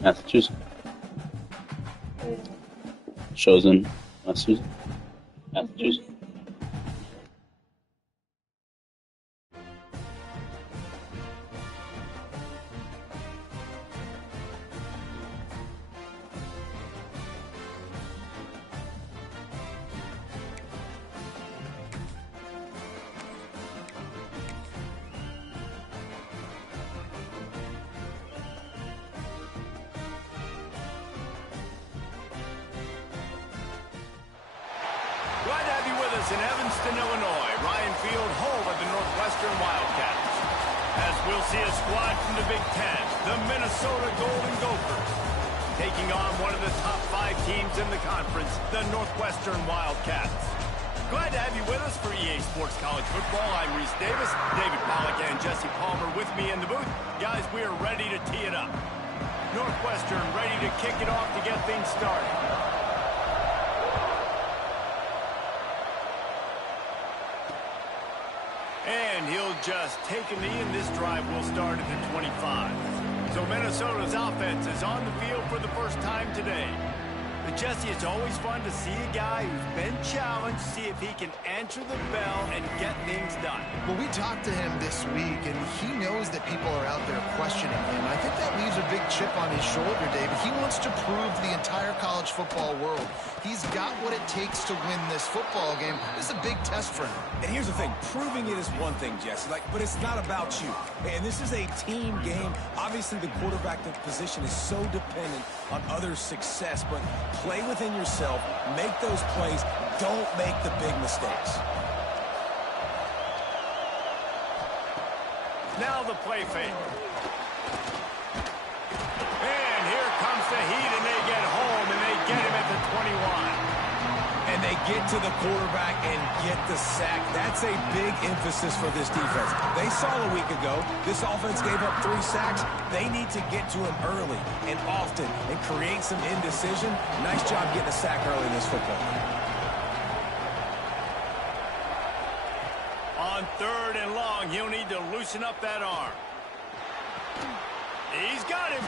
Massachusetts. Chosen, Massachusetts. Massachusetts. Glad to have you with us in Evanston, Illinois. Ryan Field, home of the Northwestern Wildcats. As we'll see a squad from the Big Ten, the Minnesota Golden Gophers, taking on one of the top 5 teams in the conference, the Northwestern Wildcats. Glad to have you with us for EA Sports College Football. I'm Reese Davis, David Pollack and Jesse Palmer with me in the booth. Guys, we are ready to tee it up. Northwestern ready to kick it off to get things started. And he'll just take a knee, and this drive will start at the 25. So Minnesota's offense is on the field for the first time today. But Jesse, it's always fun to see a guy who's been challenged, see if he can answer the bell and get things done. Well, we talked to him this week, and he knows that people are out there questioning him. I think that leaves a big chip on his shoulder, David. He wants to prove to the entire college football world he's got what it takes to win this football game. This is a big test for him. And here's the thing, proving it is one thing, Jesse, but it's not about you. And this is a team game. Obviously, the quarterback position is so dependent on others' success, but play within yourself, make those plays, don't make the big mistakes. Now the play fake. And here comes the heat, and they get home, and they get him at the 21. And they get to the quarterback and get the sack. That's a big emphasis for this defense. They saw a week ago, this offense gave up 3 sacks. They need to get to him early and often and create some indecision. Nice job getting a sack early in this football game. On 3rd and long, he'll need to loosen up that arm. He's got him.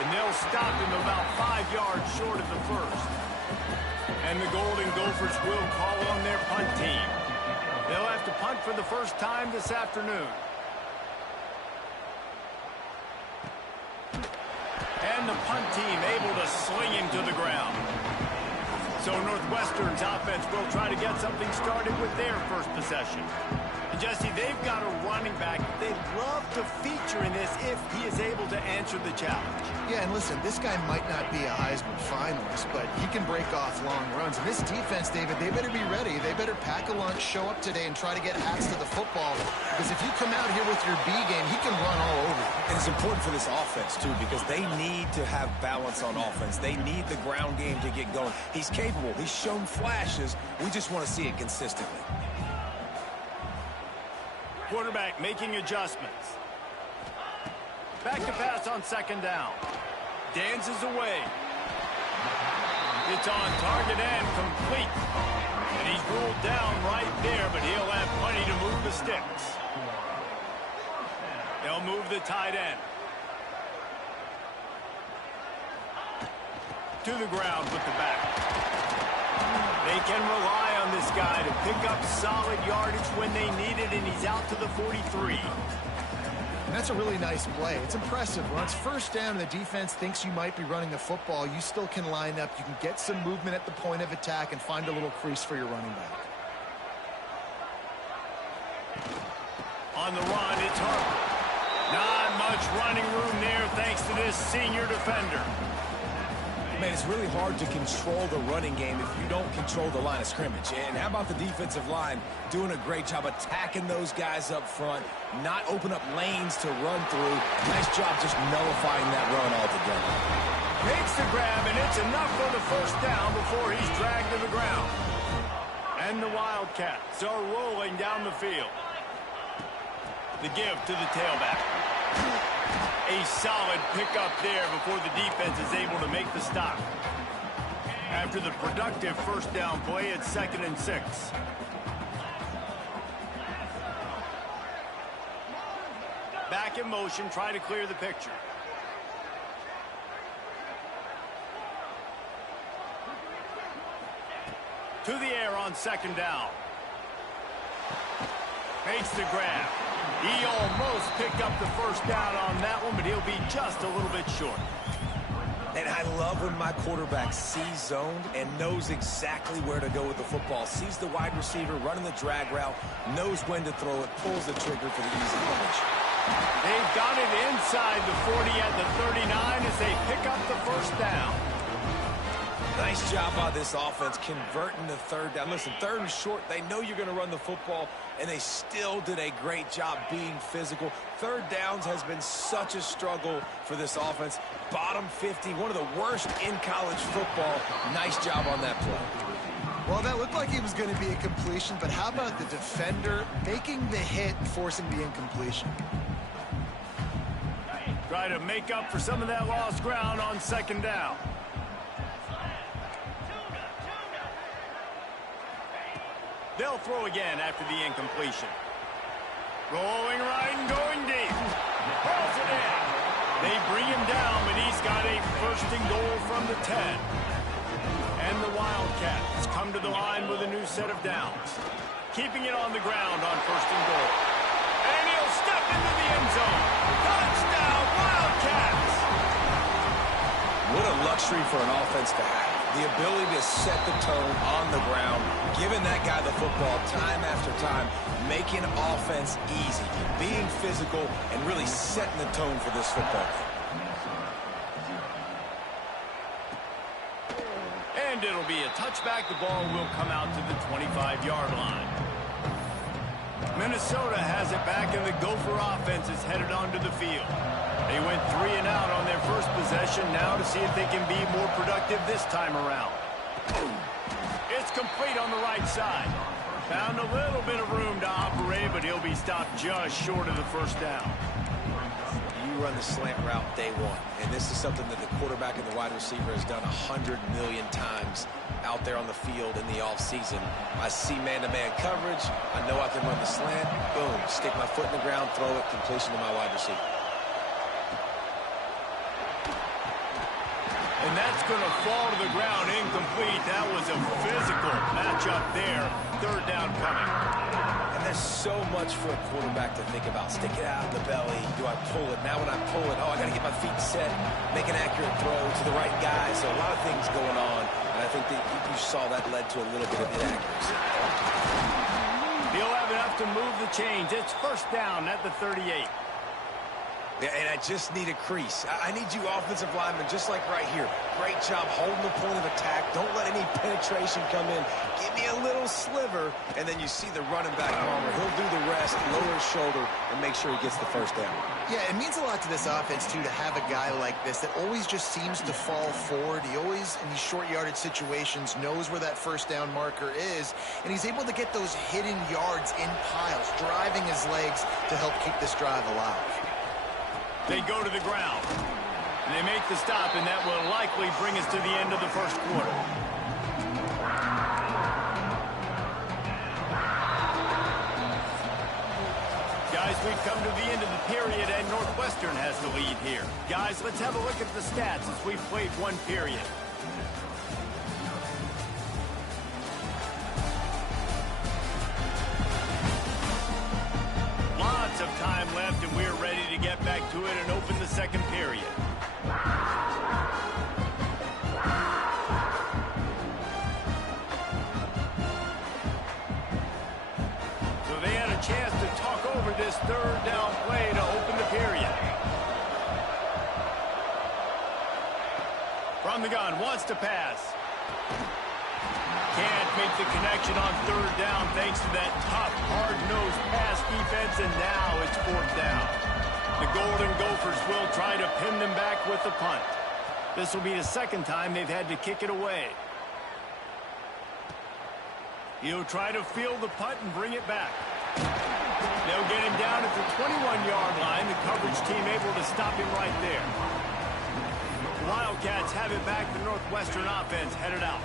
And they'll stop him about 5 yards short of the first. And the Golden Gophers will call on their punt team. They'll have to punt for the first time this afternoon. And the punt team able to sling him to the ground. So Northwestern's offense will try to get something started with their first possession. And Jesse, they've got a running back they'd love to feature in this if he is able to answer the challenge. Yeah, and listen, this guy might not be a Heisman finalist, but he can break off long runs. And this defense, David, they better be ready. They better pack a lunch, show up today, and try to get hats to the football. Because if you come out here with your B game, he can run all over you. And it's important for this offense, too, because they need to have balance on offense. They need the ground game to get going. He's capable. He's shown flashes. We just want to see it consistently. Quarterback making adjustments. Back to pass on 2nd down. Dances away. It's on target and complete. And he's ruled down right there, but he'll have plenty to move the sticks. They'll move the tight end. To the ground with the back. They can rely on this guy to pick up solid yardage when they need it, and he's out to the 43. And that's a really nice play. It's impressive. When it's 1st down and the defense thinks you might be running the football, you still can line up. You can get some movement at the point of attack and find a little crease for your running back. On the run, it's Harper. Not much running room there thanks to this senior defender. Man, it's really hard to control the running game if you don't control the line of scrimmage. And how about the defensive line doing a great job attacking those guys up front, not open up lanes to run through. Nice job just nullifying that run altogether. Makes the grab, and it's enough for the 1st down before he's dragged to the ground. And the Wildcats are rolling down the field. The give to the tailback. A solid pickup there before the defense is able to make the stop. After the productive 1st down play, it's 2nd and 6. Back in motion, try to clear the picture. To the air on second down. Makes the grab. He almost picked up the first down on that one, but he'll be just a little bit short. And I love when my quarterback sees zoned and knows exactly where to go with the football. Sees the wide receiver running the drag route, knows when to throw it, pulls the trigger for the easy finish. They've got it inside the 40 at the 39 as they pick up the first down. Nice job by this offense converting the third down. Listen, third and short, they know you're going to run the football, and they still did a great job being physical. Third downs has been such a struggle for this offense. Bottom 50, one of the worst in college football. Nice job on that play. Well, that looked like it was going to be a completion, but how about the defender making the hit and forcing the incompletion? Try to make up for some of that lost ground on second down. They'll throw again after the incompletion. Rolling right and going deep. Hurls it in. They bring him down, but he's got a first and goal from the 10. And the Wildcats come to the line with a new set of downs. Keeping it on the ground on first and goal. And he'll step into the end zone. Touchdown, Wildcats! What a luxury for an offense to have. The ability to set the tone on the ground, giving that guy the football time after time, making offense easy, being physical, and really setting the tone for this football game. And it'll be a touchback. The ball will come out to the 25-yard line. Minnesota has it back, and the Gopher offense is headed onto the field. They went 3 and out on their first possession, now to see if they can be more productive this time around. It's complete on the right side. Found a little bit of room to operate, but he'll be stopped just short of the first down. You run the slant route day one, and this is something that the quarterback and the wide receiver has done 100 million times out there on the field in the offseason. I see man-to-man coverage. I know I can run the slant. Boom, stick my foot in the ground, throw it, completion to my wide receiver. And that's going to fall to the ground incomplete. That was a physical matchup there. Third down coming. And there's so much for a quarterback to think about. Stick it out in the belly. Do I pull it? Now when I pull it, I got to get my feet set, make an accurate throw to the right guy. So a lot of things going on. And I think that you saw that led to a little bit of inaccuracy. He'll have enough to move the chains. It's first down at the 38. Yeah, and I just need a crease. I need you offensive linemen, just like right here. Great job holding the point of attack. Don't let any penetration come in. Give me a little sliver, and then you see the running back armor. He'll do the rest, lower his shoulder, and make sure he gets the first down. Yeah, it means a lot to this offense, too, to have a guy like this that always just seems to fall forward. He always, in these short yardage situations, knows where that first down marker is, and he's able to get those hidden yards in piles, driving his legs to help keep this drive alive. They go to the ground. And they make the stop, and that will likely bring us to the end of the first quarter. Guys, we've come to the end of the period, and Northwestern has the lead here. Guys, let's have a look at the stats as we've played one period. Lots of time left, and we're ready to get back to it and open the second period. So they had a chance to talk over this third down play to open the period. From the gun, wants to pass. Can't make the connection on third down thanks to that tough, hard-nosed pass defense, and now it's fourth down. The Golden Gophers will try to pin them back with the punt. This will be the second time they've had to kick it away. He'll try to field the punt and bring it back. They'll get him down at the 21-yard line. The coverage team able to stop him right there. The Wildcats have it back. The Northwestern offense headed out.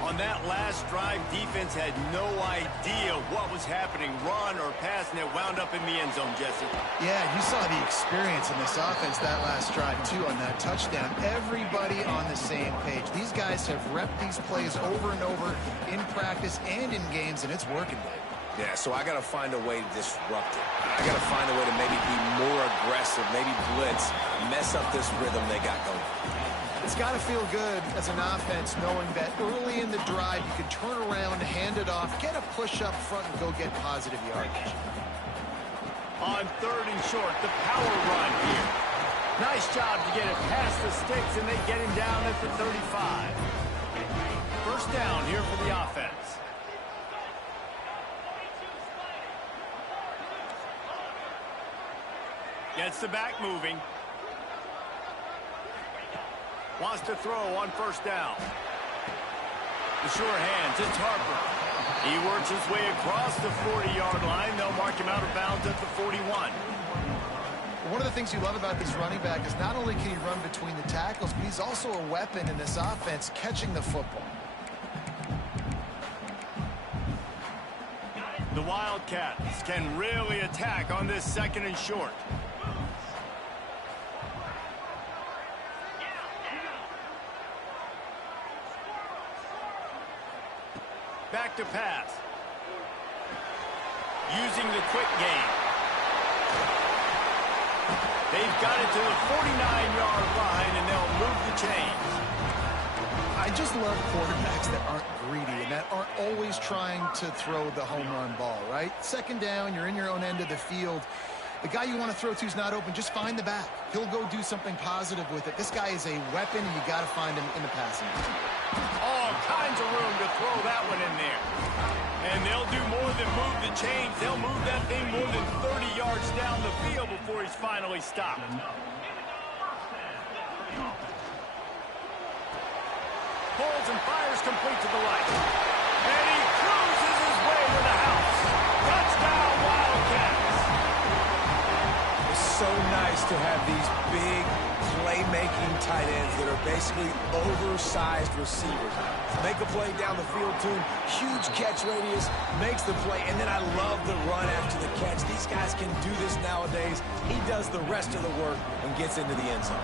On that last drive, defense had no idea what was happening, run or pass, and it wound up in the end zone, Jesse. Yeah, you saw the experience in this offense that last drive, too, on that touchdown. Everybody on the same page. These guys have repped these plays over and over in practice and in games, and it's working, Dave. Yeah, so I got to find a way to disrupt it. I got to find a way to maybe be more aggressive, maybe blitz, mess up this rhythm they got going. It's got to feel good as an offense knowing that early in the drive you can turn around, hand it off, get a push up front, and go get positive yardage. On 3rd and short, the power run here. Nice job to get it past the sticks, and they get him down at the 35. First down here for the offense. Gets the back moving. Wants to throw on 1st down. The sure hands, it's Harper. He works his way across the 40-yard line. They'll mark him out of bounds at the 41. One of the things you love about this running back is not only can he run between the tackles, but he's also a weapon in this offense catching the football. The Wildcats can really attack on this 2nd and short. Back to pass. Using the quick game. They've got it to the 49-yard line, and they'll move the chains. I just love quarterbacks that aren't greedy and that aren't always trying to throw the home run ball, right? 2nd down, you're in your own end of the field. The guy you want to throw to is not open. Just find the back. He'll go do something positive with it. This guy is a weapon, and you got to find him in the passing game. All kinds of room to throw that one in there. And they'll do more than move the chains. They'll move that thing more than 30 yards down the field before he's finally stopped. Pulls and fires complete to the right. And he cruises his way to the house. Touchdown, Wildcats. It's so nice to have these big playmaking tight ends that are basically oversized receivers. Make a play down the field to him, huge catch radius, makes the play, and then I love the run after the catch. These guys can do this nowadays. He does the rest of the work and gets into the end zone.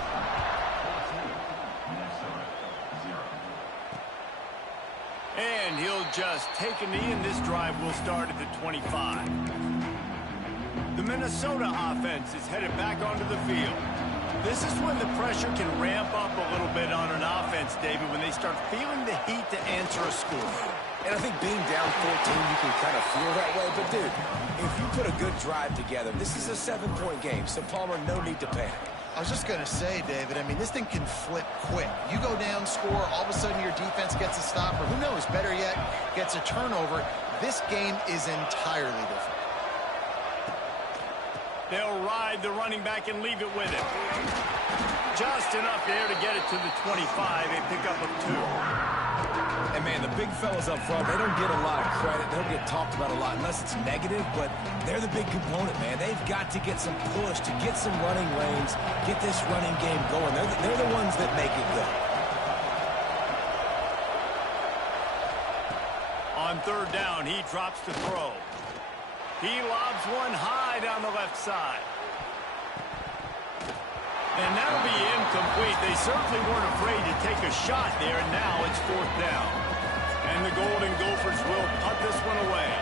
And he'll just take a knee, and this drive will start at the 25. The Minnesota offense is headed back onto the field. This is when the pressure can ramp up a little bit on an offense, David, when they start feeling the heat to answer a score. And I think being down 14, you can kind of feel that way. But, dude, if you put a good drive together, this is a 7-point game, so, Palmer, no need to panic. I was just going to say, David, I mean, this thing can flip quick. You go down, score, all of a sudden your defense gets a stop, or who knows, better yet, gets a turnover. This game is entirely different. They'll ride the running back and leave it with him. Just enough there to get it to the 25. They pick up a 2. And, man, the big fellas up front, they don't get a lot of credit. They don't get talked about a lot unless it's negative, but they're the big component, man. They've got to get some push, to get some running lanes, get this running game going. They're the ones that make it go. On 3rd down, he drops to throw. He lobs one high down the left side. And that'll be incomplete. They certainly weren't afraid to take a shot there, and now it's 4th down. And the Golden Gophers will punt this one away.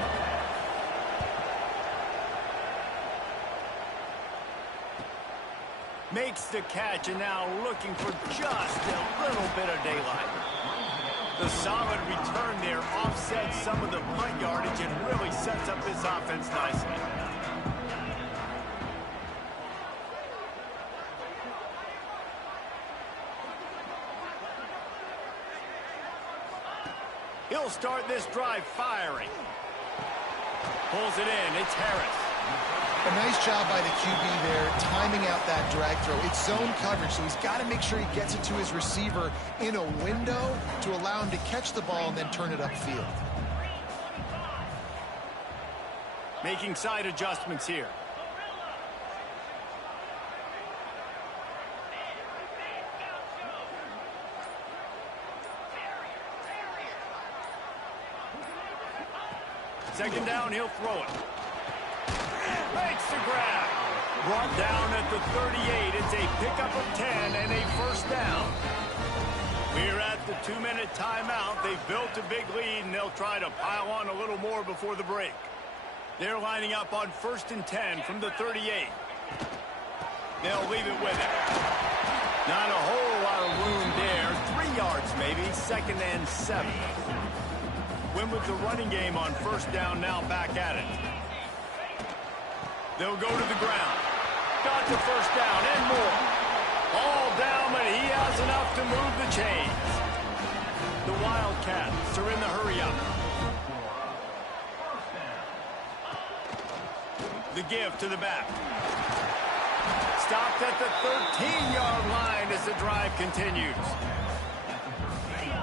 Makes the catch, and now looking for just a little bit of daylight. The solid return there offsets some of the punt yardage and really sets up this offense nicely. He'll start this drive firing. Pulls it in. It's Harris. A nice job by the QB there, timing out that drag throw. It's zone coverage, so he's got to make sure he gets it to his receiver in a window to allow him to catch the ball and then turn it upfield. Making side adjustments here. Second down, he'll throw it. Makes the grab. Brought down at the 38. It's a pickup of 10 and a first down. We're at the 2-minute timeout. They've built a big lead, and they'll try to pile on a little more before the break. They're lining up on 1st and 10 from the 38. They'll leave it with it. Not a whole lot of room there. 3 yards maybe. 2nd and 7. Win with the running game on 1st down, now back at it. They'll go to the ground. Got the 1st down and more. All down, but he has enough to move the chains. The Wildcats are in the hurry-up. The give to the back. Stopped at the 13-yard line as the drive continues.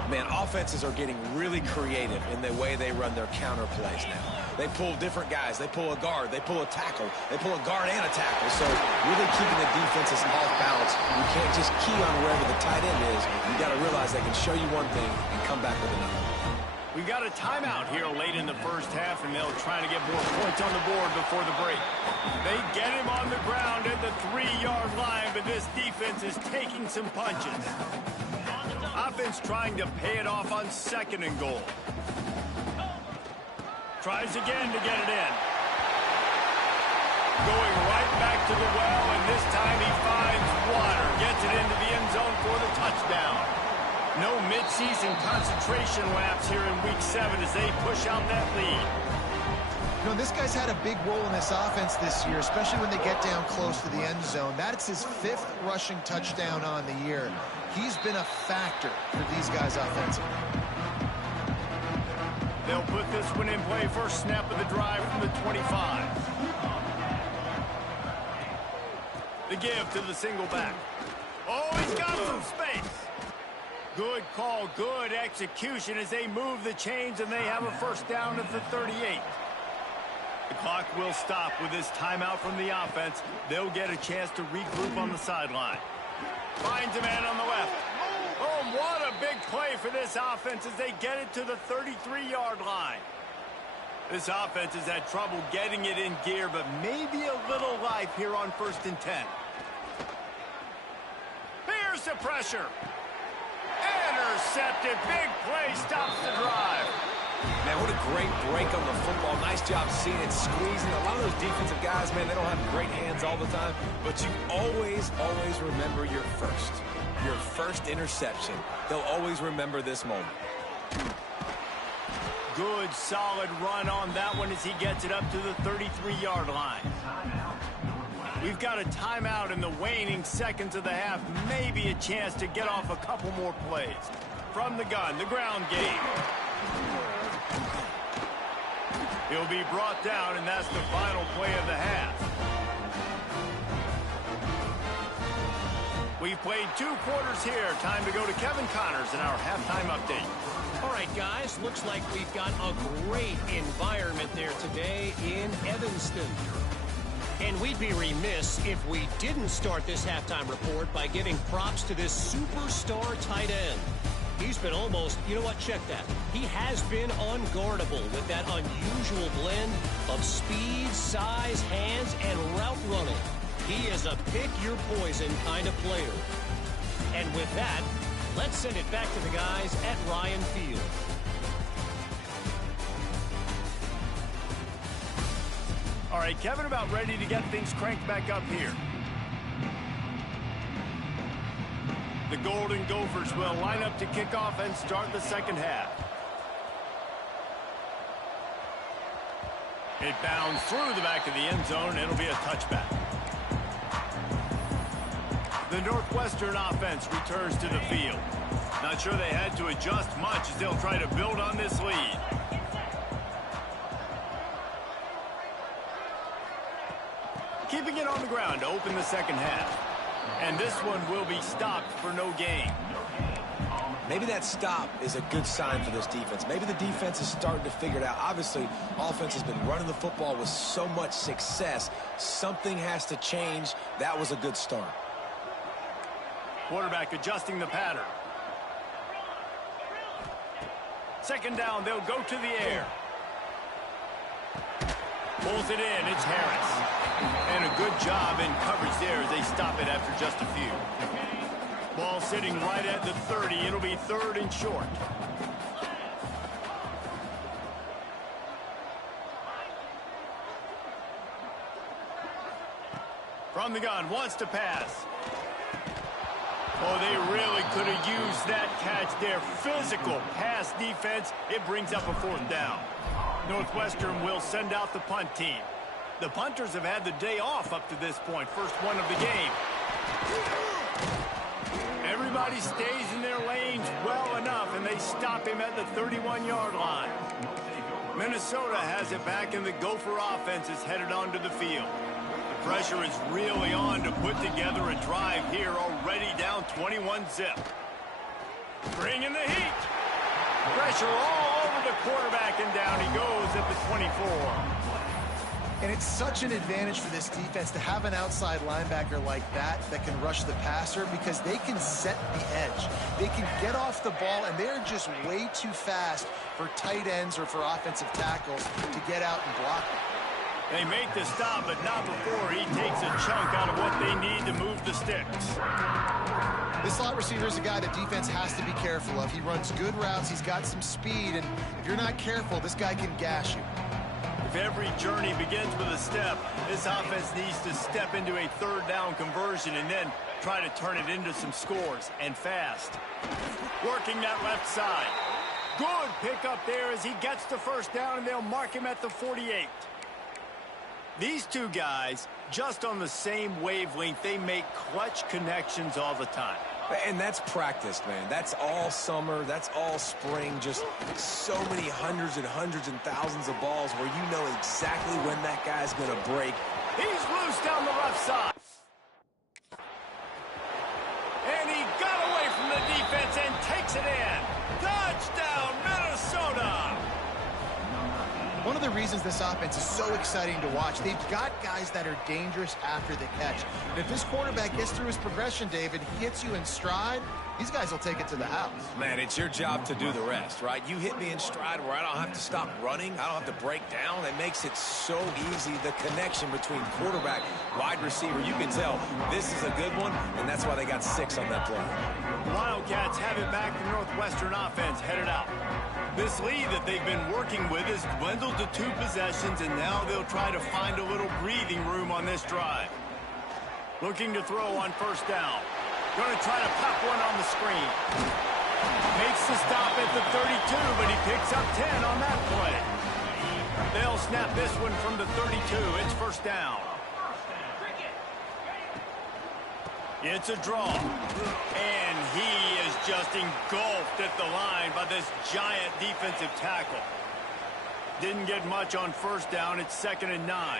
Man, offenses are getting really creative in the way they run their counter plays now. They pull different guys. They pull a guard. They pull a tackle. They pull a guard and a tackle. So really keeping the defenses off balance. You can't just key on wherever the tight end is. You got to realize they can show you one thing and come back with another. We got a timeout here late in the first half, and they'll try to get more points on the board before the break. They get him on the ground at the 3-yard line, but this defense is taking some punches. Offense trying to pay it off on 2nd and goal. Tries again to get it in. Going right back to the well, and this time he finds water. Gets it into the end zone for the touchdown. No midseason concentration laps here in Week 7 as they push out that lead. You know, this guy's had a big role in this offense this year, especially when they get down close to the end zone. That's his 5th rushing touchdown on the year. He's been a factor for these guys offensively. They'll put this one in play. First snap of the drive from the 25. The give to the single back. Oh, he's got some space. Good call, good execution as they move the chains, and they have a first down at the 38. The clock will stop with this timeout from the offense. They'll get a chance to regroup on the sideline. Finds a man on the left. Oh, what a big play for this offense as they get it to the 33-yard line. This offense has had trouble getting it in gear, but maybe a little life here on 1st and 10. Here's the pressure. Intercepted. Big play stops the drive. Man, what a great break on the football. Nice job seeing it, squeezing. A lot of those defensive guys, man, they don't have great hands all the time, but you always remember your first interception. They'll always remember this moment. Good, solid run on that one as he gets it up to the 33-yard line. We've got a timeout in the waning seconds of the half. Maybe a chance to get off a couple more plays. From the gun, the ground game. He'll be brought down, and that's the final play of the half. We've played 2 quarters here. Time to go to Kevin Connors in our halftime update. All right, guys, looks like we've got a great environment there today in Evanston. And we'd be remiss if we didn't start this halftime report by giving props to this superstar tight end. He's been almost, you know what, check that. He has been unguardable with that unusual blend of speed, size, hands, and route running. He is a pick-your-poison kind of player. And with that, let's send it back to the guys at Ryan Field. All right, Kevin, about ready to get things cranked back up here. The Golden Gophers will line up to kick off and start the second half. It bounds through the back of the end zone. It'll be a touchback. The Northwestern offense returns to the field. Not sure they had to adjust much as they'll try to build on this lead. Keeping it on the ground to open the second half. And this one will be stopped for no gain. Maybe that stop is a good sign for this defense. Maybe the defense is starting to figure it out. Obviously, offense has been running the football with so much success. Something has to change. That was a good start. Quarterback adjusting the pattern. Second down, they'll go to the air. Pulls it in. It's Harris. And a good job in coverage there as they stop it after just a few. Ball sitting right at the 30. It'll be 3rd and short. From the gun, wants to pass. Oh, they really could have used that catch there. Physical pass defense. It brings up a 4th down. Northwestern will send out the punt team. The punters have had the day off up to this point. First one of the game. Everybody stays in their lanes well enough, and they stop him at the 31-yard line. Minnesota has it back, and the Gopher offense is headed onto the field. The pressure is really on to put together a drive here, already down 21-zip. Bringing the heat. Pressure all over the quarterback, and down he goes at the 24. And it's such an advantage for this defense to have an outside linebacker like that can rush the passer, because they can set the edge. They can get off the ball, and they're just way too fast for tight ends or for offensive tackles to get out and block them. They make the stop, but not before he takes a chunk out of what they need to move the sticks. This slot receiver is a guy that defense has to be careful of. He runs good routes. He's got some speed, and if you're not careful, this guy can gash you. If every journey begins with a step, this offense needs to step into a 3rd down conversion and then try to turn it into some scores, and fast. Working that left side. Good pickup there as he gets the 1st down, and they'll mark him at the 48. These two guys, just on the same wavelength, they make clutch connections all the time. And that's practice, man. That's all summer. That's all spring. Just so many hundreds and thousands of balls where you know exactly when that guy's going to break. He's loose down the left side. And he got away from the defense and takes it in. Touchdown, Minnesota! One of the reasons this offense is so exciting to watch, they've got guys that are dangerous after the catch. And if this quarterback gets through his progression, David, he hits you in stride, these guys will take it to the house. Man, it's your job to do the rest, right? You hit me in stride where I don't have to stop running. I don't have to break down. It makes it so easy, the connection between quarterback, wide receiver. You can tell this is a good one, and that's why they got 6 on that play. The Wildcats have it back. The Northwestern offense headed out. This lead that they've been working with is dwindled to 2 possessions, and now they'll try to find a little breathing room on this drive. Looking to throw on 1st down. Going to try to pop one on the screen. Makes the stop at the 32, but he picks up 10 on that play. They'll snap this one from the 32. It's 1st down. It's a draw. And he is just engulfed at the line by this giant defensive tackle. Didn't get much on 1st down. It's 2nd and 9.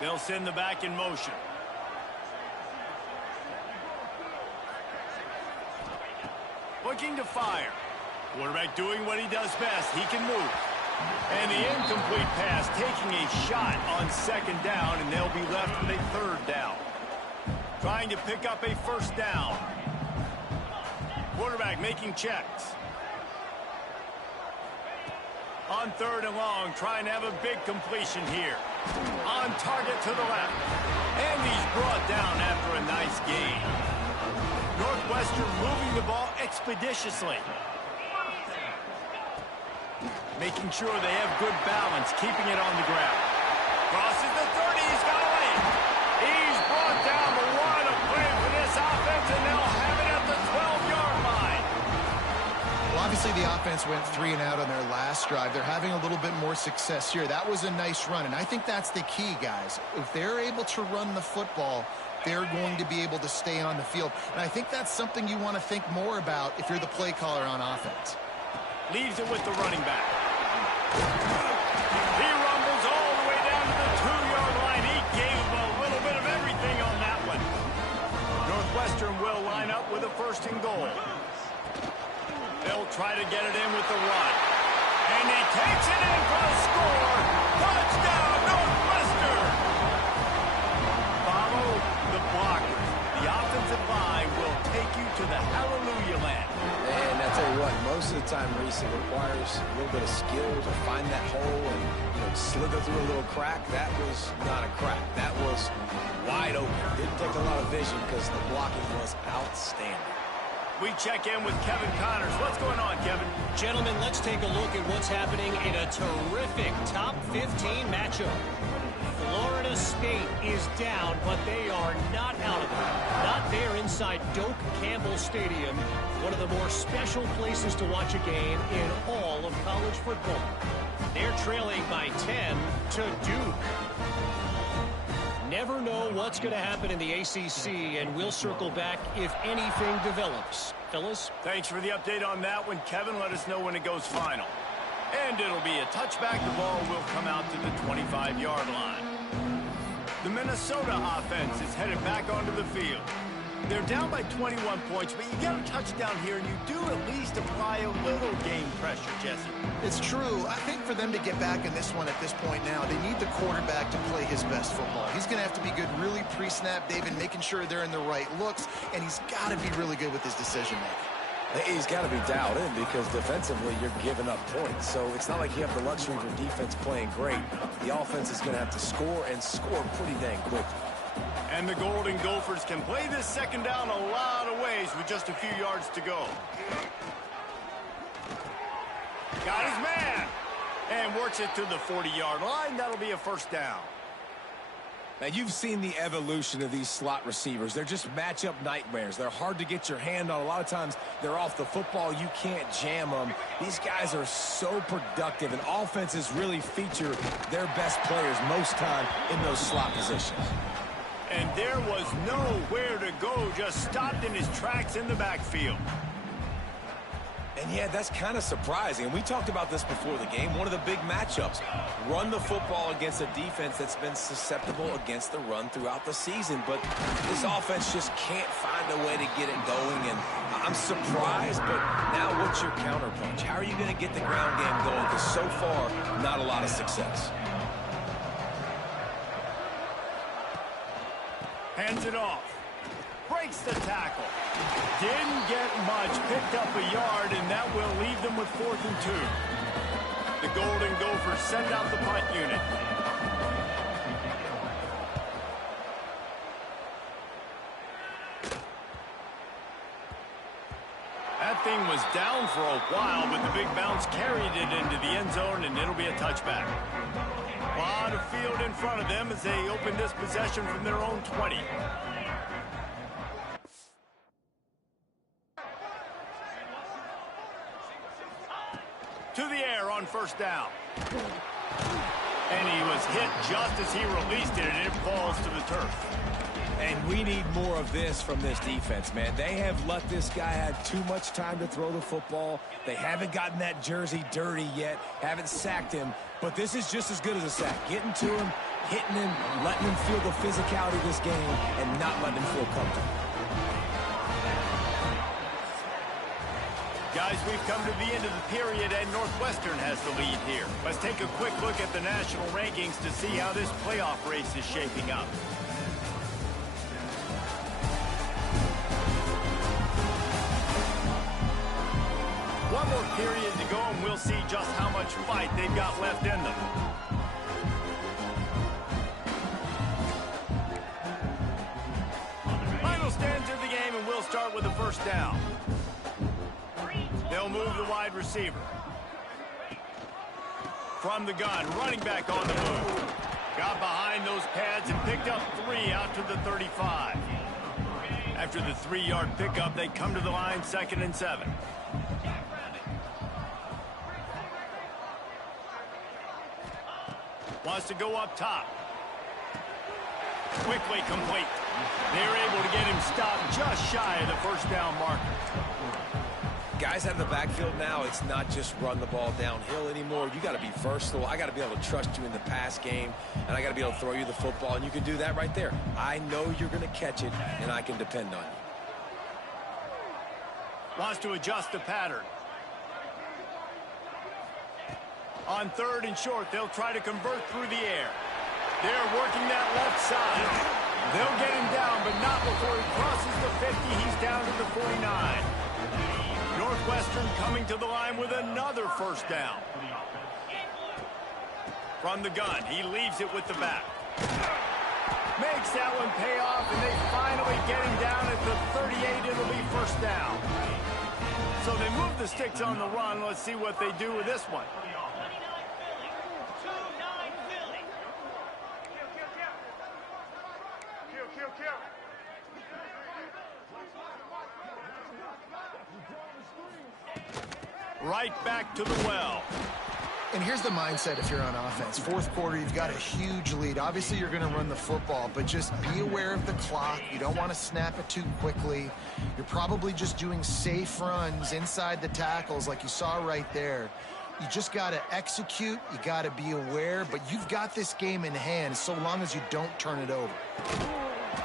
They'll send the back in motion. Looking to fire. Quarterback doing what he does best. He can move. And the incomplete pass taking a shot on 2nd down, and they'll be left with a 3rd down. Trying to pick up a 1st down. Quarterback making checks. On 3rd and long, trying to have a big completion here. On target to the left. And he's brought down after a nice gain. Northwestern moving the ball expeditiously. Making sure they have good balance, keeping it on the ground. Crosses the 30, he's got away. He's brought down, but what a play for this offense, and they'll have it at the 12-yard line. Well, obviously the offense went 3 and out on their last drive. They're having a little bit more success here. That was a nice run, and I think that's the key, guys. If they're able to run the football, they're going to be able to stay on the field. And I think that's something you want to think more about if you're the play caller on offense. Leaves it with the running back. He rumbles all the way down to the 2-yard line. He gave a little bit of everything on that one. Northwestern will line up with a 1st and goal. They'll try to get it in with the run. And he takes it in for a score. Touchdown, Northwestern! Follow the blockers. The offensive line will take you to the hallelujah land. And I tell you what, most of the time, Reese, It requires a little bit of skill to find that hole and slither through a little crack. That was not a crack. That was wide open. Didn't take a lot of vision because the blocking was outstanding. We check in with Kevin Connors. What's going on, Kevin? Gentlemen, let's take a look at what's happening in a terrific top 15 matchup. Florida State is down, but they are not out of it. Not there inside Doak Campbell Stadium, one of the more special places to watch a game in all of college football. They're trailing by 10 to Duke. Never know what's going to happen in the ACC, and we'll circle back if anything develops. Fellas? Thanks for the update on that one, Kevin. Let us know when it goes final. And it'll be a touchback. The ball will come out to the 25-yard line. The Minnesota offense is headed back onto the field. They're down by 21 points, but you get a touchdown here, and you do at least apply a little game pressure, Jesse. It's true. I think for them to get back in this one at this point now, they need the quarterback to play his best football. He's going to have to be good really pre-snap, David, making sure they're in the right looks, and he's got to be really good with his decision-making. He's got to be dialed in because defensively you're giving up points. So it's not like you have the luxury of your defense playing great. The offense is going to have to score and score pretty dang quickly. And the Golden Gophers can play this second down a lot of ways with just a few yards to go. Got his man. And works it to the 40-yard line. That'll be a first down. Now, you've seen the evolution of these slot receivers. They're just matchup nightmares. They're hard to get your hand on. A lot of times, they're off the football. You can't jam them. These guys are so productive, and offenses really feature their best players most time in those slot positions. And there was nowhere to go, just stopped in his tracks in the backfield. And yeah, that's kind of surprising. And we talked about this before the game. One of the big matchups. Run the football against a defense that's been susceptible against the run throughout the season. But this offense just can't find a way to get it going. And I'm surprised, but now what's your counterpunch? How are you going to get the ground game going? Because so far, not a lot of success. Hands it off. Breaks the tackle. Didn't get much. Picked up a yard, and that will leave them with 4th and 2. The Golden Gophers send out the punt unit. That thing was down for a while, but the big bounce carried it into the end zone, and it'll be a touchback. A lot of field in front of them as they open this possession from their own 20. To the air on first down. And he was hit just as he released it, and it falls to the turf. And we need more of this from this defense, man. They have let this guy have too much time to throw the football. They haven't gotten that jersey dirty yet, haven't sacked him. But this is just as good as a sack. Getting to him, hitting him, letting him feel the physicality of this game, and not letting him feel comfortable. Guys, we've come to the end of the period, and Northwestern has the lead here. Let's take a quick look at the national rankings to see how this playoff race is shaping up. One more period to go, and we'll see just how much fight they've got left in them. Final stanza of the game, and we'll start with the first down. They'll move the wide receiver. From the gun, running back on the move. Got behind those pads and picked up 3 out to the 35. After the 3-yard pickup, they come to the line, 2nd and 7. Wants to go up top. Quickly complete. They're able to get him stopped just shy of the first down marker. Guys out of the backfield now, it's not just run the ball downhill anymore. You got to be versatile. I got to be able to trust you in the pass game, and I got to be able to throw you the football, and you can do that right there. I know you're going to catch it, and I can depend on you. Wants to adjust the pattern. On 3rd and short, they'll try to convert through the air. They're working that left side. They'll get him down, but not before he crosses the 50. He's down to the 49. Northwestern coming to the line with another first down. From the gun, he leaves it with the back. Makes that one pay off, and they finally get him down at the 38. It'll be first down. So they move the sticks on the run. Let's see what they do with this one. Right back to the well. And here's the mindset if you're on offense. Fourth quarter, you've got a huge lead. Obviously, you're going to run the football, but just be aware of the clock. You don't want to snap it too quickly. You're probably just doing safe runs inside the tackles like you saw right there. You just got to execute. You got to be aware, but you've got this game in hand so long as you don't turn it over.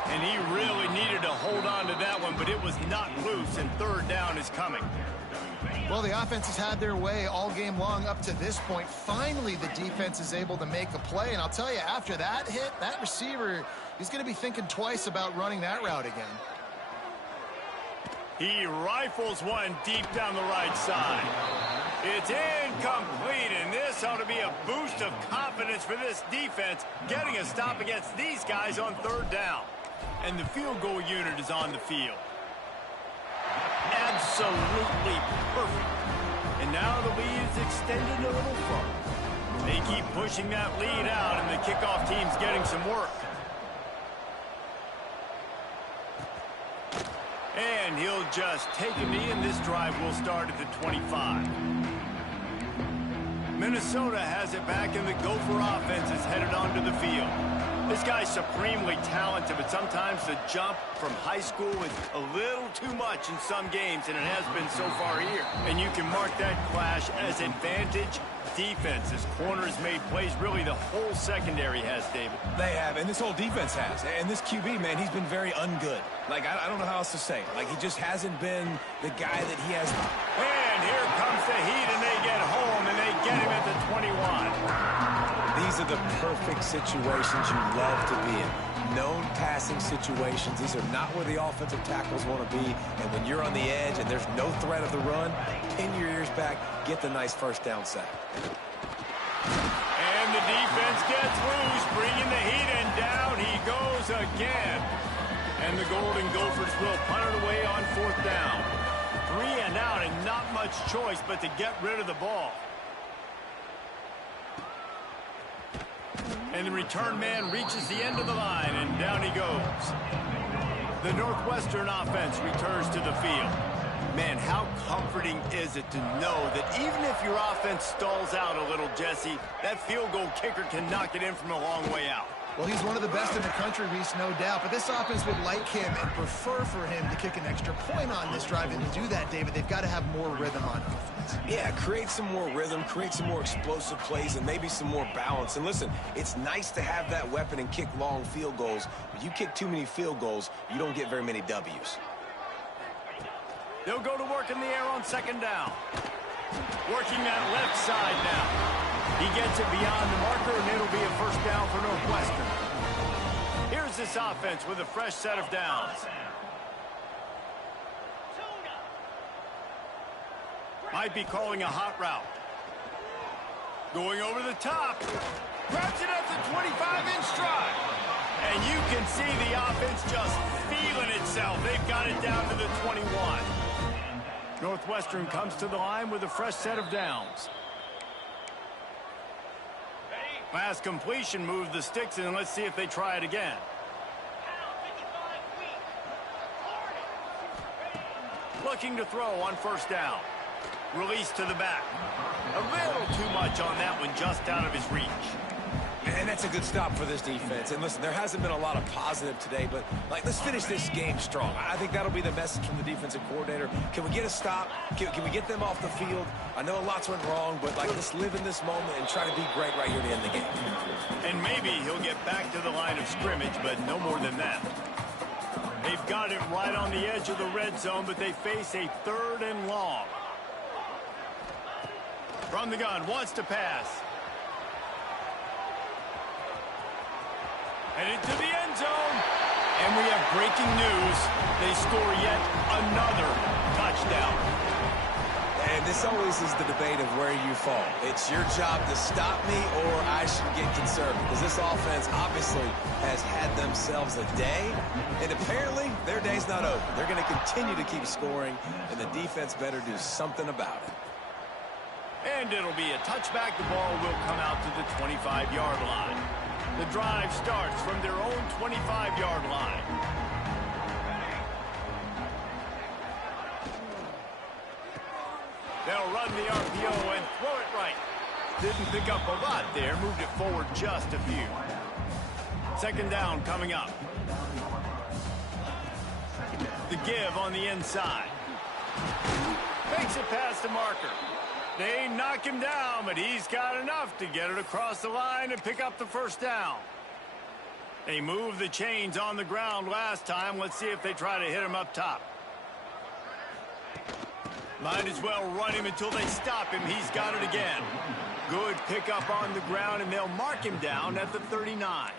And he really needed to hold on to that one, but it was not loose, and third down is coming. Well, the offense has had their way all game long up to this point. Finally, the defense is able to make a play. And I'll tell you, after that hit, that receiver, he's going to be thinking twice about running that route again. He rifles one deep down the right side. It's incomplete, and this ought to be a boost of confidence for this defense, getting a stop against these guys on third down. And the field goal unit is on the field. Absolutely perfect. And now the lead is extended a little further. They keep pushing that lead out, and the kickoff team's getting some work. And he'll just take a knee, and this drive will start at the 25. Minnesota has it back, and the Gopher offense is headed onto the field. This guy's supremely talented, but sometimes the jump from high school is a little too much in some games, and it has been so far here. And you can mark that clash as advantage defense. As corners made plays, really the whole secondary has, David. They have, and this whole defense has. And this QB, man, he's been very ungood. Like, I don't know how else to say it. Like, he just hasn't been the guy that he has. And here comes the heat, and they get home, and they get him at the 21. These are the perfect situations you love to be in. Known passing situations. These are not where the offensive tackles want to be. And when you're on the edge and there's no threat of the run, pin your ears back, get the nice first down sack. And the defense gets loose, bringing the heat, and down he goes again. And the Golden Gophers will punt it away on fourth down. 3 and out, and not much choice but to get rid of the ball. And the return man reaches the end of the line, and down he goes. The Northwestern offense returns to the field. Man, how comforting is it to know that even if your offense stalls out a little, Jesse, that field goal kicker can knock it in from a long way out. Well, he's one of the best in the country, Reese, no doubt. But this offense would like him and prefer for him to kick an extra point on this drive. And to do that, David, they've got to have more rhythm on offense. Yeah, create some more rhythm, create some more explosive plays, and maybe some more balance. And listen, it's nice to have that weapon and kick long field goals. But you kick too many field goals, you don't get very many W's. They'll go to work in the air on second down. Working that left side now. He gets it beyond the marker, and it'll be a first down for Northwestern. Here's this offense with a fresh set of downs. Might be calling a hot route. Going over the top. Grabs it at the 25-inch stride. And you can see the offense just feeling itself. They've got it down to the 21. Northwestern comes to the line with a fresh set of downs. Pass completion moves the sticks in. Let's see if they try it again. Looking to throw on first down. Release to the back. A little too much on that one, just out of his reach. And that's a good stop for this defense. And listen, there hasn't been a lot of positive today, but let's finish this game strong. I think that'll be the message from the defensive coordinator. Can we get a stop? Can we get them off the field? I know lots went wrong, but let's live in this moment and try to be great right here to end the game. And maybe he'll get back to the line of scrimmage, but no more than that. They've got it right on the edge of the red zone, but they face a 3rd and long. From the gun, wants to pass. Headed to the end zone. And we have breaking news. They score yet another touchdown. And this always is the debate of where you fall. It's your job to stop me or I should get conservative. Because this offense obviously has had themselves a day. And apparently their day's not over. They're going to continue to keep scoring. And the defense better do something about it. And it'll be a touchback. The ball will come out to the 25-yard line. The drive starts from their own 25-yard line. They'll run the RPO and throw it right. Didn't pick up a lot there. Moved it forward just a few. Second down coming up. The give on the inside. Makes it past the marker. They knock him down, but he's got enough to get it across the line and pick up the first down. They moved the chains on the ground last time. Let's see if they try to hit him up top. Might as well run him until they stop him. He's got it again. Good pickup on the ground, and they'll mark him down at the 39.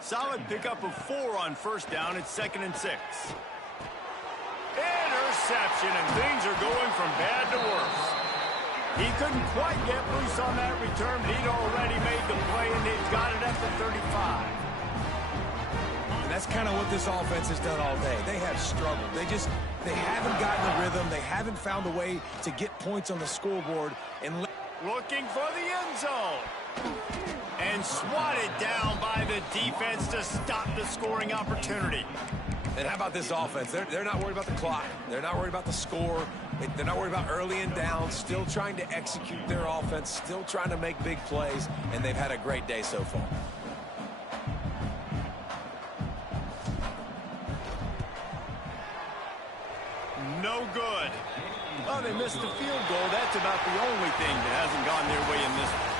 Solid pickup of 4 on first down. It's 2nd and 6. Interception, and things are going from bad to worse. He couldn't quite get loose on that return, but he'd already made the play, and they've got it at the 35. And that's kind of what this offense has done all day. They have struggled. They haven't gotten the rhythm. They haven't found a way to get points on the scoreboard. And looking for the end zone. And swatted down by the defense to stop the scoring opportunity. And how about this offense? They're not worried about the clock. They're not worried about the score. They're not worried about early and down. Still trying to execute their offense. Still trying to make big plays. And they've had a great day so far. No good. Oh, they missed the field goal. That's about the only thing that hasn't gone their way in this one.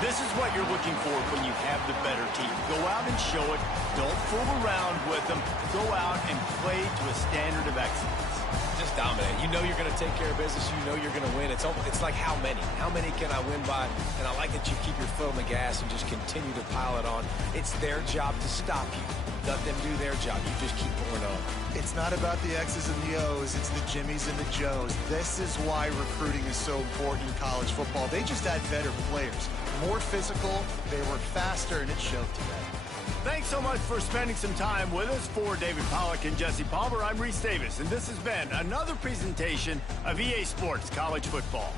This is what you're looking for when you have the better team. Go out and show it. Don't fool around with them. Go out and play to a standard of excellence. Just dominate. You know you're going to take care of business. You know you're going to win. It's like how many? How many can I win by? And I like that you keep your foot on the gas and just continue to pile it on. It's their job to stop you. Let them do their job. You just keep pouring on. It's not about the X's and the O's. It's the Jimmies and the Joes. This is why recruiting is so important in college football. They just had better players. More physical. They were faster, and it showed today. Thanks so much for spending some time with us. For David Pollack and Jesse Palmer, I'm Reese Davis, and this has been another presentation of EA Sports College Football.